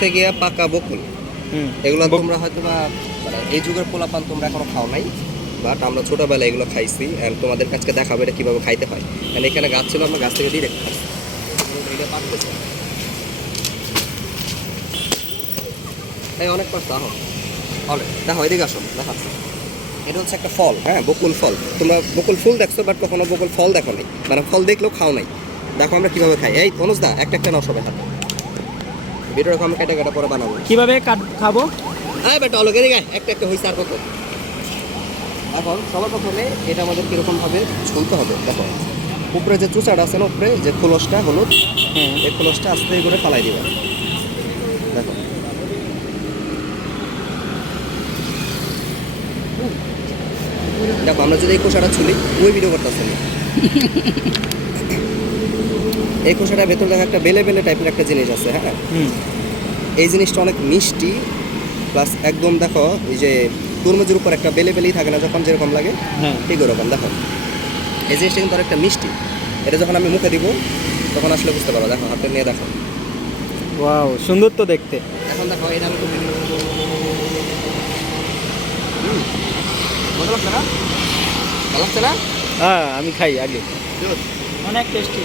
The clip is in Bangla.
হচ্ছে গিয়া পাকা বকুল। এগুলো তোমরা হয়তো বা মানে এই যুগের পোলাপান তোমরা এখনও খাও নাই বাট আমরা ছোটবেলায় এগুলো খাইছি আর তোমাদের কাছে দেখাবো এটা কীভাবে খাইতে হয়। কারণ এখানে গাছ ছিল আমরা গাছ থেকে ডিরেক্ট খাইছি। এটা পাকতেছে এই অনেক দেখো এদিকে আসো দেখাচ্ছি এটা হচ্ছে একটা ফল হ্যাঁ বকুল ফল। তোমরা বকুল ফুল দেখছ বাট কখনো বকুল ফল দেখো নাই। মানে ফল দেখলেও খাও নাই। দেখো আমরা কীভাবে খাই। এই অনুজ দা একটা একটা নশো হাতে। ভিডিওটা আমরা কেটে কেটে পরে বানাবো। কীভাবে কাট খাব? হ্যাঁ বেটা অলগে দিকে একটা একটা হয়েছে আর কত? এখন সবার প্রথমে এটা আমাদের কীরকম ভাবে ছুলতে হবে দেখো। উপরে যে চুচাটা আছে না উপরে যে খোলসটা হলুদ হ্যাঁ। এই খোলসটা আস্তে করে ফালাই দিবে। দেখো। দেখো আমরা যদি এই খোসাটা ছুলি ওই ভিডিও করতেছে। এই খোসাটার ভেতর দেখা একটা বেলে বেলে টাইপের একটা জিনিস আছে হ্যাঁ? এই জিনিসটা অনেক মিষ্টি প্লাস একদম দেখো এই যে তরমুজের উপর একটা বেলে বেলেই থাকে না যখন যেরকম লাগে হ্যাঁ। ঠিক ওরকম দেখো। এই জিনিসটা কিন্তু অনেকটা মিষ্টি। এটা যখন আমি মুখে দিব তখন আসলে বুঝতে পারব দেখো হাতে নিয়ে দেখো। ওয়াও সুন্দর তো দেখতে। এখন দেখো এটা আমি লাগছে না? ভালো লাগছে না? হ্যাঁ আমি খাই আগে। অনেক টেস্টি